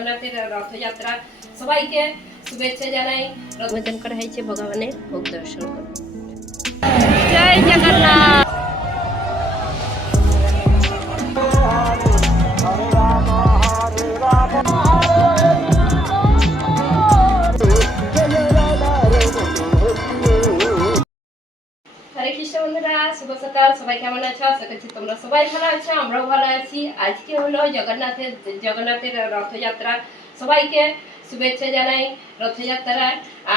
জগন্নাথের রথযাত্রা সবাইকে শুভেচ্ছা জানাই রথজন করা হয়েছে ভগবানের ভোগ দর্শন করুন জয় জগন্নাথ সকাল সবাই কেমন আছো? আশা করছি তোমরা সবাই ভালো আছো, আমরাও ভালো আছি। আজকে হলো জগন্নাথের জগন্নাথের রথযাত্রা। সবাইকে শুভেচ্ছা জানাই রথযাত্রার।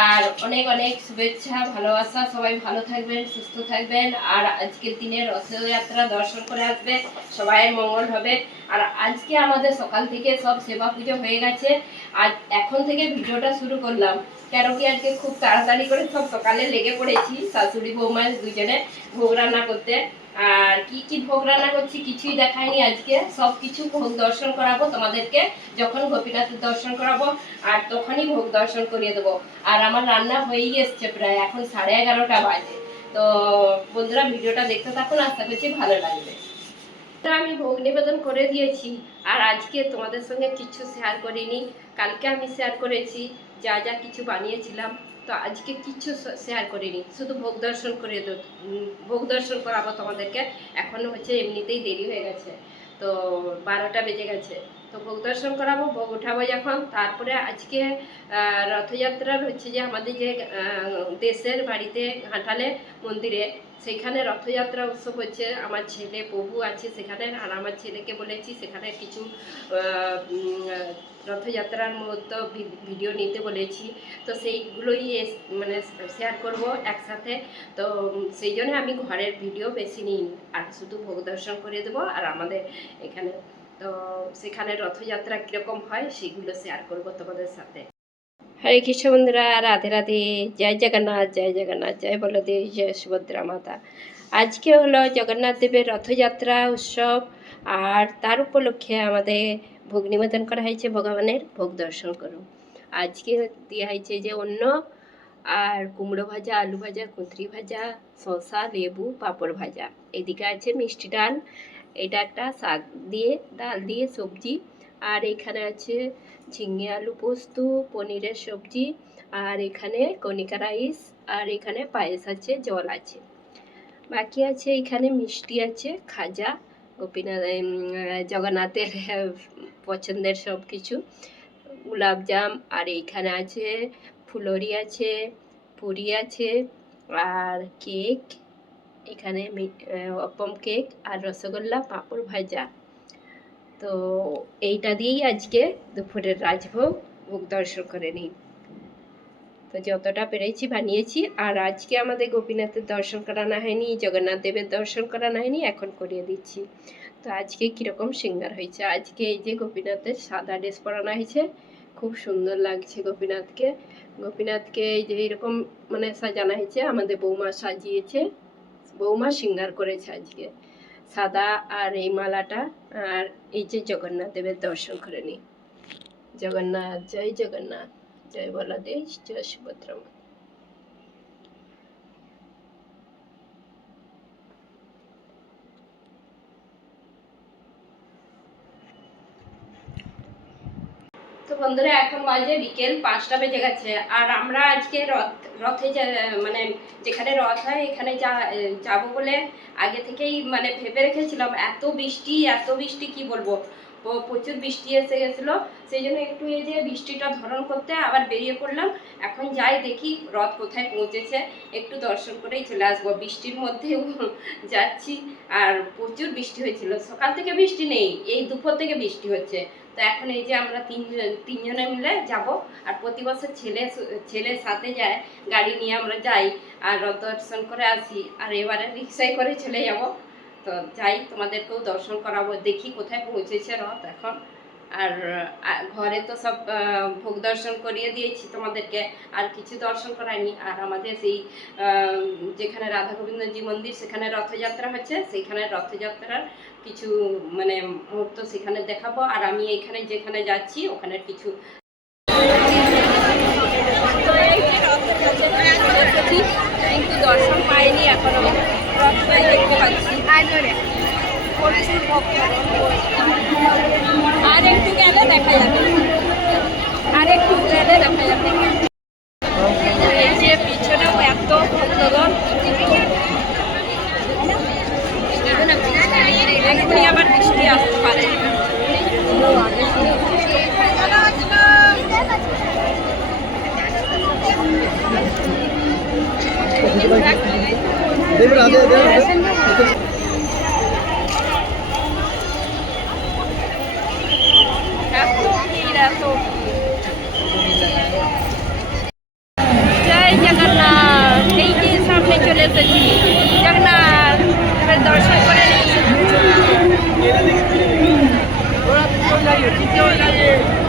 আর অনেক অনেক শুভেচ্ছা, ভালোবাসা। সবাই ভালো থাকবেন, সুস্থ থাকবেন। আর আজকের দিনে রথযাত্রা দর্শন করে আসবে। সবাইয়ের মঙ্গল হবে। আর আজকে আমাদের সকাল থেকে সব সেবা পুজো হয়ে গেছে। আজ এখন থেকে ভিডিওটা শুরু করলাম। কেন কি আজকে খুব তাড়াতাড়ি করে সব সকালে লেগে পড়েছি। শাশুড়ি বৌমা দুজনে ভোগ রান্না করতে। আর কি কি ভোগ রান্না করছি কিছুই দেখায়নি আজকে। সব কিছু ভোগ দর্শন করাবো তোমাদেরকে, যখন গোপীনাথের দর্শন করাবো, আর তখনই ভোগ দর্শন করিয়ে দেবো। আর আমার রান্না হয়েই এসছে প্রায়, এখন সাড়ে এগারোটা বাজে। তো বন্ধুরা, ভিডিওটা দেখতে থাকুন, আশা করছি ভালো লাগবে। তো আমি ভোগ নিবেদন করে দিয়েছি, আর আজকে তোমাদের সঙ্গে কিছু শেয়ার করিনি। কালকে আমি শেয়ার করেছি, যা যা কিছু বানিয়েছিলাম। তো আজকে কিছু শেয়ার করিনি, শুধু ভোগ দর্শন করে ভোগ দর্শন করাবো তোমাদেরকে। এখনও হচ্ছে এমনিতেই দেরি হয়ে গেছে। তো বারোটা বেজে গেছে। তো ভোগ দর্শন করাবো, ভোগ উঠাবো যখন। তারপরে আজকে রথযাত্রার হচ্ছে যে আমাদের যে দেশের বাড়িতে ঘাটালে মন্দিরে, সেখানে রথযাত্রা উৎসব হচ্ছে। আমার ছেলে প্রভু আছে সেখানে আর আমার ছেলেকে বলেছি সেখানে কিছু রথযাত্রার মতো ভিডিও নিতে বলেছি। তো সেইগুলোই মানে শেয়ার করব একসাথে। তো সেই জন্য আমি ঘরের ভিডিও বেশি নিই আর শুধু ভোগ দর্শন করে দেবো আর আমাদের এখানে তো সেখানে রথযাত্রা কীরকম হয় সেগুলো শেয়ার করব তোমাদের সাথে। হরে কৃষ্ণ বন্ধুরা, রাধে রাধে, জয় জগন্নাথ জয় জগন্নাথ, জয় বলদেব, জয় সুভদ্রা মাতা। আজকে হলো জগন্নাথ দেবের রথযাত্রা উৎসব, আর তার উপলক্ষে আমাদের ভোগ নিবেদন করা হয়েছে ভগবানের ভোগ দর্শন করুন। আজকে দেওয়া হয়েছে যে অন্য আর কুমড়ো ভাজা, আলু ভাজা, কুঁদরি ভাজা, শসা, লেবু, পাঁপড় ভাজা। এদিকে আছে মিষ্টি ডাল এটা একটা শাক দিয়ে, ডাল দিয়ে সবজি। আর এখানে আছে ঝিঙে আলু পোস্ত, পনিরের সবজি, আর এখানে কনিকা রাইস, আর এখানে পায়েস আছে, জল আছে। বাকি আছে এখানে মিষ্টি আছে, খাজা, গোপীনাথ জগন্নাথের, পছন্দের সব কিছু গোলাপজাম আর এইখানে আছে ফুলরি আছে, পুরি আছে, আর কেক। এখানে অপম কেক আর রসগোল্লা, পাঁপড় ভাজা। তো এইটা দিয়েই আজকে দুপুরের রাজভোগ, ভোগ দর্শন করে নিই। তো যতটা পেরেছি বানিয়েছি, আর আজকে আমাদের গোপীনাথের দর্শন করানো হয়নি, জগন্নাথ দেবের দর্শন করানো হয়নি, এখন করিয়ে দিচ্ছি। তো আজকে কীরকম সিঙ্গার হয়েছে? আজকে এই যে গোপীনাথের সাদা ড্রেস পরানো হয়েছে, খুব সুন্দর লাগছে গোপীনাথকে। গোপীনাথকে এই যে এরকম মানে সাজানো হয়েছে, আমাদের বৌমা সাজিয়েছে। বৌমা সিঙ্গার করেছে আজকে। সাদা আর এই মালাটা আর এই যে জগন্নাথ দেবের দর্শন করে নি। জগন্নাথ, জয় জগন্নাথ, জয় বলদেব জয় সুভদ্রা তো বন্ধুরা, এখন বাজে বিকেল পাঁচটা বেজে গেছে। আর আমরা আজকে রথ, রথে মানে যেখানে রথ হয়, এখানে যা যাব বলে আগে থেকেই মানে ভেবে রেখেছিলাম, এত বৃষ্টি এত বৃষ্টি, কি বলব? প্রচুর বৃষ্টি এসে গেছিল। সেই জন্য একটু এই যে বৃষ্টিটা ধরন করতে আবার বেরিয়ে পড়লাম। এখন যাই দেখি রথ কোথায় পৌঁছেছে। একটু দর্শন করেই চলে আসব। বৃষ্টির মধ্যেও যাচ্ছি। আর প্রচুর বৃষ্টি হয়েছিল। সকাল থেকে বৃষ্টি নেই, এই দুপুর থেকে বৃষ্টি হচ্ছে। তো এখন এই যে আমরা তিনজন, তিনজনে মিলে যাব। আর প্রতি বছর ছেলে ছেলের সাথে যায়, গাড়ি নিয়ে আমরা যাই। আর রথ দর্শন করে আসি। আর এবারে রিক্সায় করে চলে যাব। তো যাই, তোমাদেরকেও দর্শন করাবো, দেখি কোথায় পৌঁছেছে রথ এখন। আর ঘরে তো সব ভোগ দর্শন করিয়ে দিয়েছি তোমাদেরকে, আর কিছু দর্শন করায়নি আর আমাদের সেই যেখানে রাধা গোবিন্দজি মন্দির, সেখানে রথযাত্রা হচ্ছে সেইখানে রথযাত্রার কিছু মানে মুহূর্ত সেখানে দেখাবো। আর আমি এখানে যেখানে যাচ্ছি ওখানে কিছু দর্শন পাইনি, এখনও দেখতে পাচ্ছি। আর একটু গেলে দেখা যাবে। আর একটু গেলে দেখা যাবে। আবার বৃষ্টি আসছে। calle, chiquillo de calle.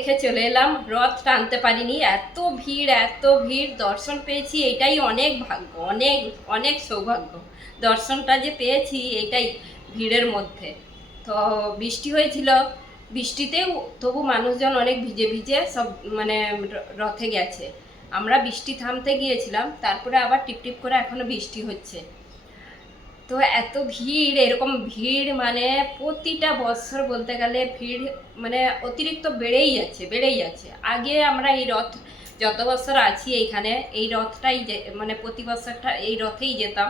রথ দেখে চলে এলাম। রথ টানতে পারিনি। এত ভিড় এত ভিড়। দর্শন পেয়েছি, এটাই অনেক ভাগ্য, অনেক অনেক সৌভাগ্য। দর্শনটা যে পেয়েছি, এটাই ভিড়ের মধ্যে। তো বৃষ্টি হয়েছিল। বৃষ্টিতেও তবু মানুষজন অনেক ভিজে ভিজে সব মানে রথে গেছে। আমরা বৃষ্টি থামতে গিয়েছিলাম, তারপরে আবার টিপটিপ করে এখনও বৃষ্টি হচ্ছে। তো এত ভিড়, এরকম ভিড় মানে প্রতিটা বছর বলতে গেলে ভিড় মানে অতিরিক্ত বেড়েই যাচ্ছে বেড়েই যাচ্ছে। আগে আমরা এই রথ, যত বছর আছি এইখানে, এই রথটাই মানে প্রতি বছরটা এই রথেই যেতাম।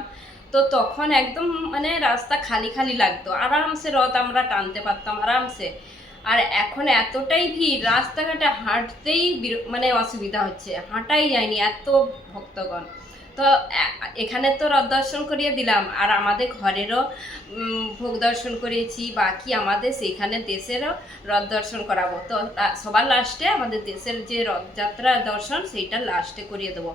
তো তখন একদম মানে রাস্তা খালি খালি লাগতো। আরামসে রথ আমরা টানতে পারতাম আরামসে। আর এখন এতটাই ভিড়, রাস্তাঘাটে হাঁটতেই মানে অসুবিধা হচ্ছে, হাঁটাই যায়নি এত ভক্তগণ। তো, এখানে তো রথ দর্শন করিয়ে দিলাম। আর আমাদের ঘরেরও ভোগ দর্শন করিয়েছি, বাকি আমাদের সেইখানে দেশেরও রথ দর্শন করাবো। তো সবার লাস্টে আমাদের দেশের যে রথযাত্রা দর্শন, সেইটা লাস্টে করিয়ে দেবো।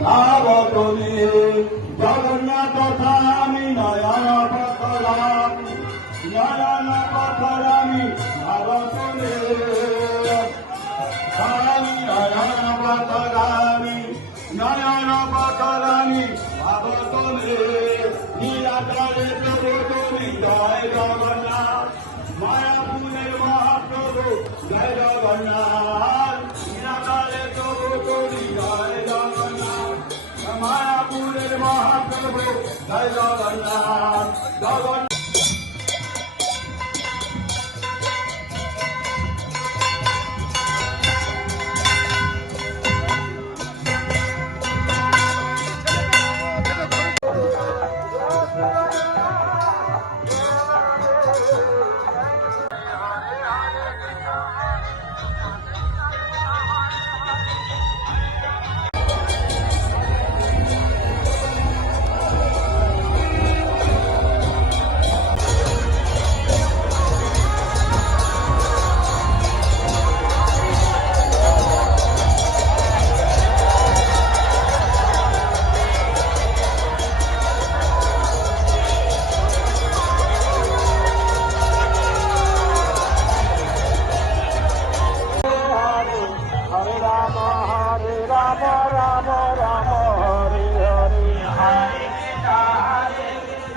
ভাবতলে জগন্নাথ স্বামী নয়ন পথরামি নয়ন জগন্নাথ মায়াপুরের মহাপ্রভু হরে হরে কৃষ্ণ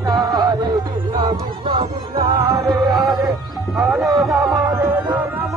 কৃষ্ণ কৃষ্ণ কৃষ্ণ রে হরে হরে রাম হরে রাম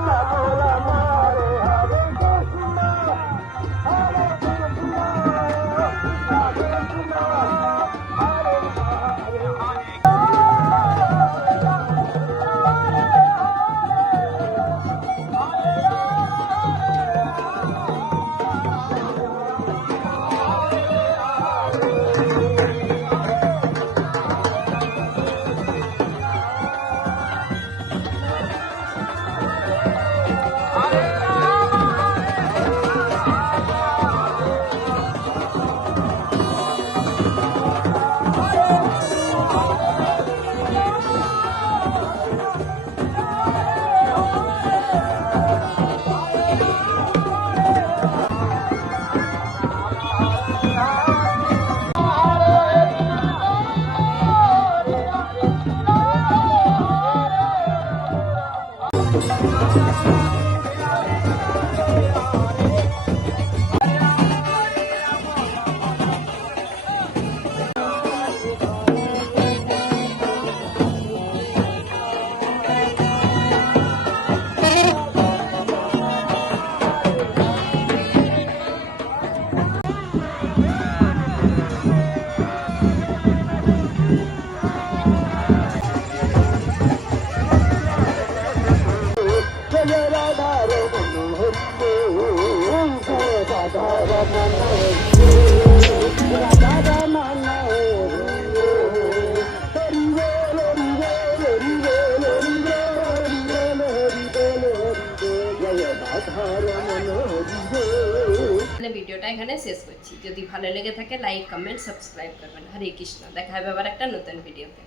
এখানে শেষ করছি। যদি ভালো লেগে থাকে লাইক কমেন্ট সাবস্ক্রাইব করবেন। হরে কৃষ্ণ। দেখা হবে আবার একটা নতুন ভিডিওতে